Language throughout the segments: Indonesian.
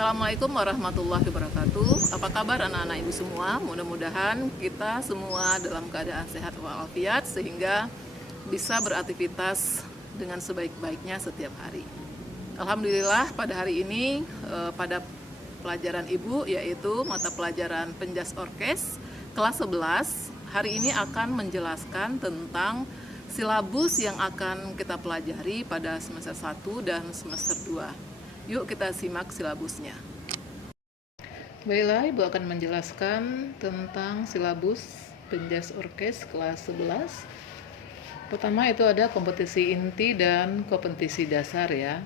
Assalamualaikum warahmatullahi wabarakatuh. Apa kabar anak-anak ibu semua? Mudah-mudahan kita semua dalam keadaan sehat walafiat sehingga bisa beraktivitas dengan sebaik-baiknya setiap hari. Alhamdulillah pada hari ini pada pelajaran ibu yaitu mata pelajaran penjas orkes kelas 11 hari ini akan menjelaskan tentang silabus yang akan kita pelajari pada semester 1 dan semester 2. Yuk kita simak silabusnya. Baiklah, Ibu akan menjelaskan tentang silabus penjas orkes kelas 11. Pertama itu ada kompetisi inti dan kompetisi dasar ya.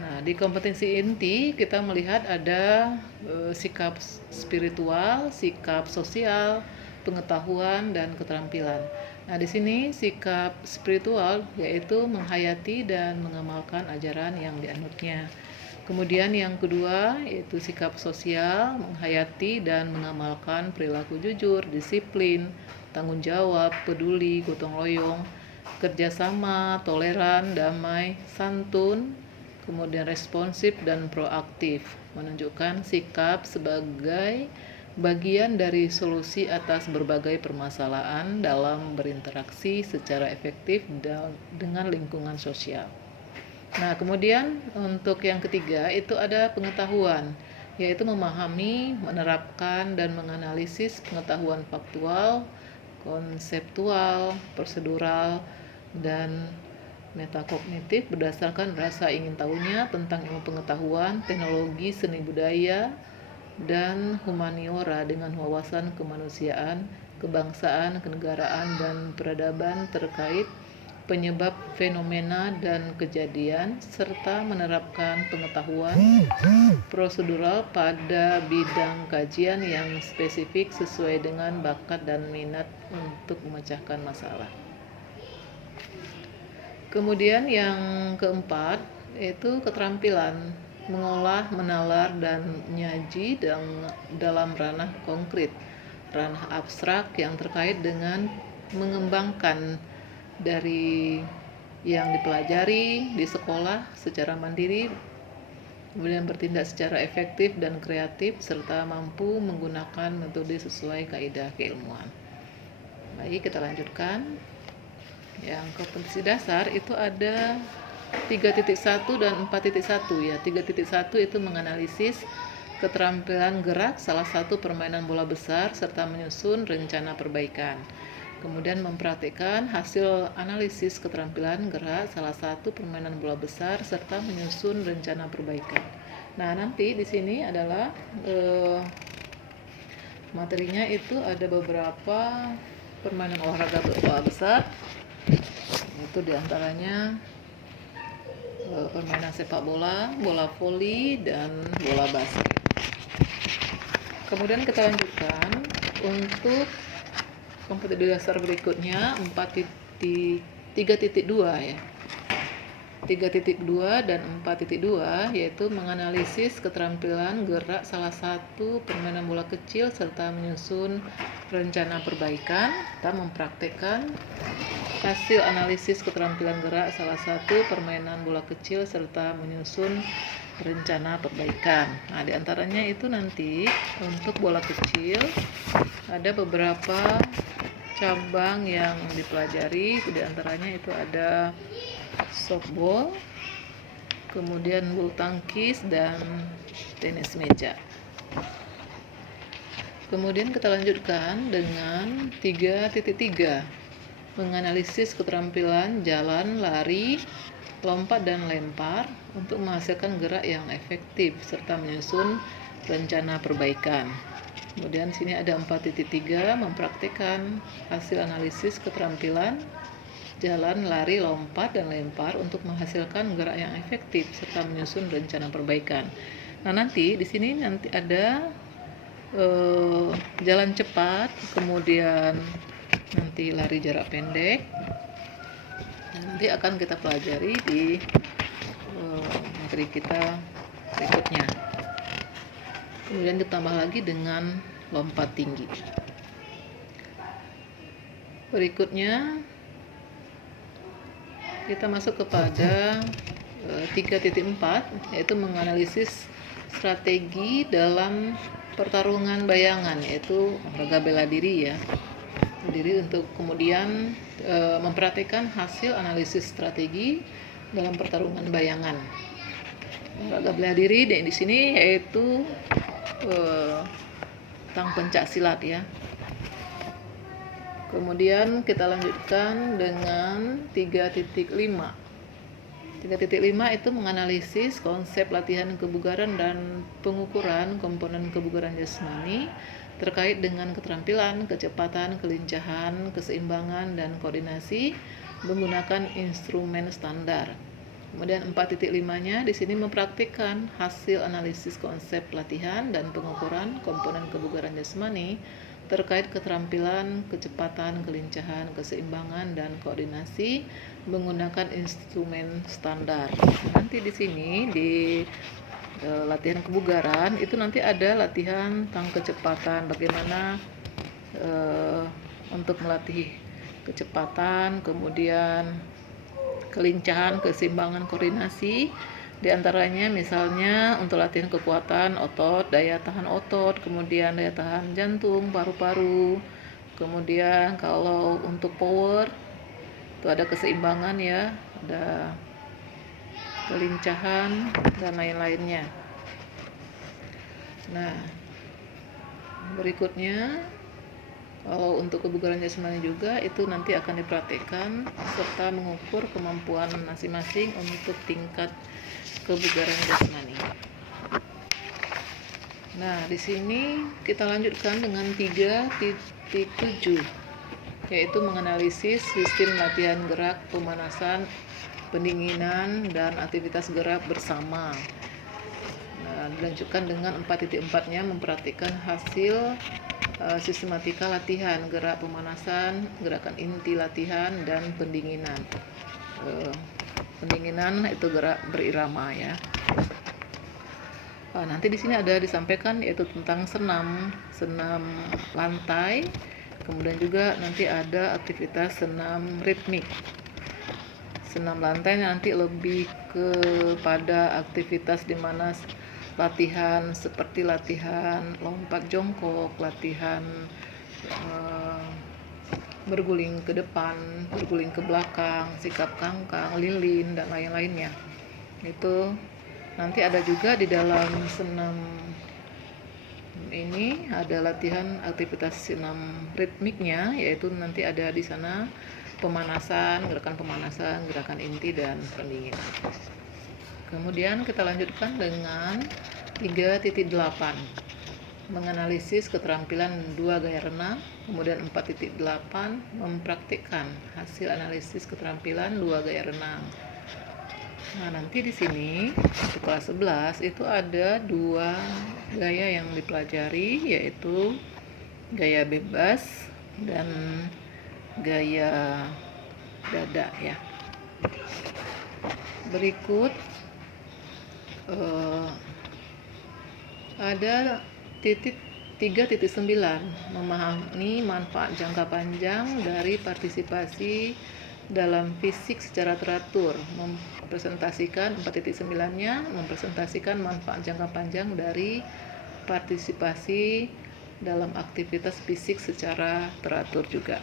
Nah, di kompetisi inti kita melihat ada sikap spiritual, sikap sosial, pengetahuan, dan keterampilan. Nah, di sini sikap spiritual yaitu menghayati dan mengamalkan ajaran yang dianutnya. Kemudian yang kedua yaitu sikap sosial, menghayati dan mengamalkan perilaku jujur, disiplin, tanggung jawab, peduli, gotong royong, kerjasama, toleran, damai, santun, kemudian responsif dan proaktif, menunjukkan sikap sebagai bagian dari solusi atas berbagai permasalahan dalam berinteraksi secara efektif dengan lingkungan sosial. Nah, kemudian untuk yang ketiga itu ada pengetahuan, yaitu memahami, menerapkan, dan menganalisis pengetahuan faktual, konseptual, prosedural, dan metakognitif berdasarkan rasa ingin tahunya tentang ilmu pengetahuan, teknologi, seni budaya, dan humaniora dengan wawasan kemanusiaan, kebangsaan, kenegaraan, dan peradaban terkait penyebab fenomena dan kejadian, serta menerapkan pengetahuan prosedural pada bidang kajian yang spesifik sesuai dengan bakat dan minat untuk memecahkan masalah. Kemudian yang keempat yaitu keterampilan mengolah, menalar, dan menyaji dalam ranah konkret, ranah abstrak yang terkait dengan mengembangkan dari yang dipelajari di sekolah secara mandiri, kemudian bertindak secara efektif dan kreatif, serta mampu menggunakan metode sesuai kaidah keilmuan. Baik, kita lanjutkan. Yang kompetisi dasar itu ada 3.1 dan 4.1 ya. 3.1 itu menganalisis keterampilan gerak salah satu permainan bola besar serta menyusun rencana perbaikan. Kemudian mempraktikkan hasil analisis keterampilan gerak salah satu permainan bola besar serta menyusun rencana perbaikan. Nah, nanti di sini adalah materinya itu ada beberapa permainan olahraga bola besar. Itu diantaranya permainan sepak bola, bola voli, dan bola basket. Kemudian kita lanjutkan untuk kompetisi dasar berikutnya 3.2 ya. 3.2 dan 4.2 yaitu menganalisis keterampilan gerak salah satu permainan bola kecil serta menyusun rencana perbaikan. Kita mempraktekkan hasil analisis keterampilan gerak salah satu permainan bola kecil serta menyusun rencana perbaikan. Nah, diantaranya itu nanti untuk bola kecil ada beberapa cabang yang dipelajari. Diantaranya itu ada softball, kemudian bulu tangkis, dan tenis meja. Kemudian kita lanjutkan dengan 3.3 menganalisis keterampilan jalan, lari, lompat, dan lempar untuk menghasilkan gerak yang efektif serta menyusun rencana perbaikan. Kemudian sini ada 4.3 mempraktikkan hasil analisis keterampilan jalan, lari, lompat, dan lempar untuk menghasilkan gerak yang efektif serta menyusun rencana perbaikan. Nah, nanti di sini nanti ada jalan cepat, kemudian nanti lari jarak pendek. Nanti akan kita pelajari di materi kita berikutnya. Kemudian ditambah lagi dengan lompat tinggi. Berikutnya kita masuk kepada 3.4 yaitu menganalisis strategi dalam pertarungan bayangan, yaitu olahraga bela diri ya. Diri untuk kemudian memperhatikan hasil analisis strategi dalam pertarungan bayangan. Olahraga bela diri di sini yaitu tentang pencak silat ya. Kemudian kita lanjutkan dengan 3.5. 3.5 itu menganalisis konsep latihan kebugaran dan pengukuran komponen kebugaran jasmani terkait dengan keterampilan, kecepatan, kelincahan, keseimbangan, dan koordinasi menggunakan instrumen standar. Kemudian 4.5-nya di sini mempraktikkan hasil analisis konsep latihan dan pengukuran komponen kebugaran jasmani terkait keterampilan, kecepatan, kelincahan, keseimbangan, dan koordinasi menggunakan instrumen standar. Nanti di sini di latihan kebugaran itu nanti ada latihan tentang kecepatan, bagaimana untuk melatih kecepatan, kemudian kelincahan, keseimbangan, koordinasi. Di antaranya misalnya untuk latihan kekuatan otot, daya tahan otot, kemudian daya tahan jantung, paru-paru. Kemudian kalau untuk power itu ada keseimbangan ya, ada kelincahan dan lain-lainnya. Nah, berikutnya kalau untuk kebugaran jasmani juga itu nanti akan diperhatikan serta mengukur kemampuan masing-masing untuk tingkat kebugaran jasmani. Nah, di sini kita lanjutkan dengan 3.7, yaitu menganalisis sistem latihan gerak, pemanasan, pendinginan, dan aktivitas gerak bersama. Nah, dilanjutkan dengan 4.4-nya memperhatikan hasil sistematika latihan, gerak pemanasan, gerakan inti latihan, dan pendinginan. Pendinginan itu gerak berirama ya. Nanti di sini ada disampaikan yaitu tentang senam lantai, kemudian juga nanti ada aktivitas senam ritmik. Senam lantai nanti lebih kepada aktivitas di mana latihan seperti latihan lompat jongkok, latihan berguling ke depan, berguling ke belakang, sikap kangkang, lilin, dan lain-lainnya. Itu nanti ada juga di dalam senam ini ada latihan aktivitas senam ritmiknya, yaitu nanti ada di sana pemanasan, gerakan inti, dan pendinginan. Kemudian kita lanjutkan dengan 3.8, menganalisis keterampilan 2 gaya renang. Kemudian 4.8 mempraktikkan hasil analisis keterampilan 2 gaya renang. Nah, nanti di sini di kelas 11 itu ada 2 gaya yang dipelajari, yaitu gaya bebas dan gaya dada ya. Berikut ada 3.9, memahami manfaat jangka panjang dari partisipasi dalam fisik secara teratur. Mempresentasikan 4.9-nya mempresentasikan manfaat jangka panjang dari partisipasi dalam aktivitas fisik secara teratur juga.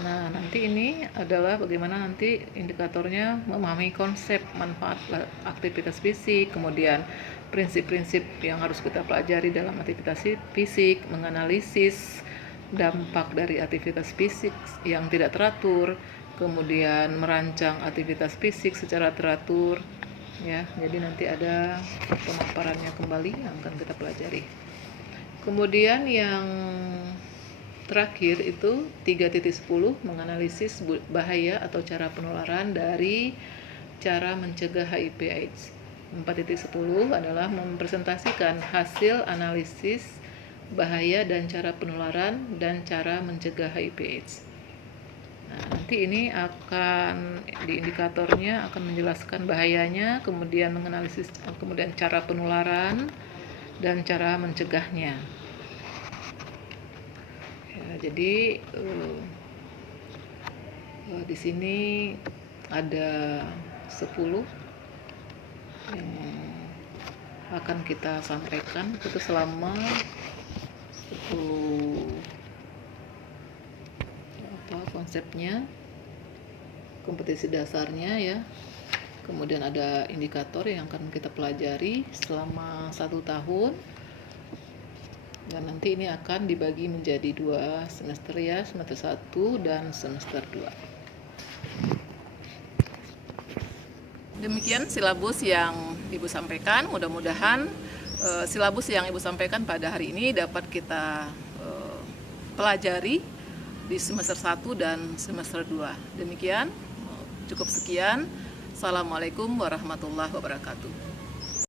Nah, nanti ini adalah bagaimana nanti indikatornya memahami konsep manfaat aktivitas fisik, kemudian prinsip-prinsip yang harus kita pelajari dalam aktivitas fisik, menganalisis dampak dari aktivitas fisik yang tidak teratur, kemudian merancang aktivitas fisik secara teratur ya. Jadi nanti ada pemaparannya kembali yang akan kita pelajari. Kemudian yang terakhir itu 3.10, menganalisis bahaya atau cara penularan dari cara mencegah HIV/AIDS. 4.10 adalah mempresentasikan hasil analisis bahaya dan cara penularan dan cara mencegah HIV/AIDS. Nah, nanti ini akan di indikatornya akan menjelaskan bahayanya, kemudian menganalisis, kemudian cara penularan dan cara mencegahnya. Ya, jadi di sini ada 10 yang akan kita sampaikan itu selama konsepnya, kompetisi dasarnya ya. Kemudian ada indikator yang akan kita pelajari selama 1 tahun. Dan nanti ini akan dibagi menjadi 2 semester ya, semester 1 dan semester 2. Demikian silabus yang Ibu sampaikan. Mudah-mudahan silabus yang Ibu sampaikan pada hari ini dapat kita pelajari di semester 1 dan semester 2. Demikian, cukup sekian. Assalamualaikum warahmatullahi wabarakatuh.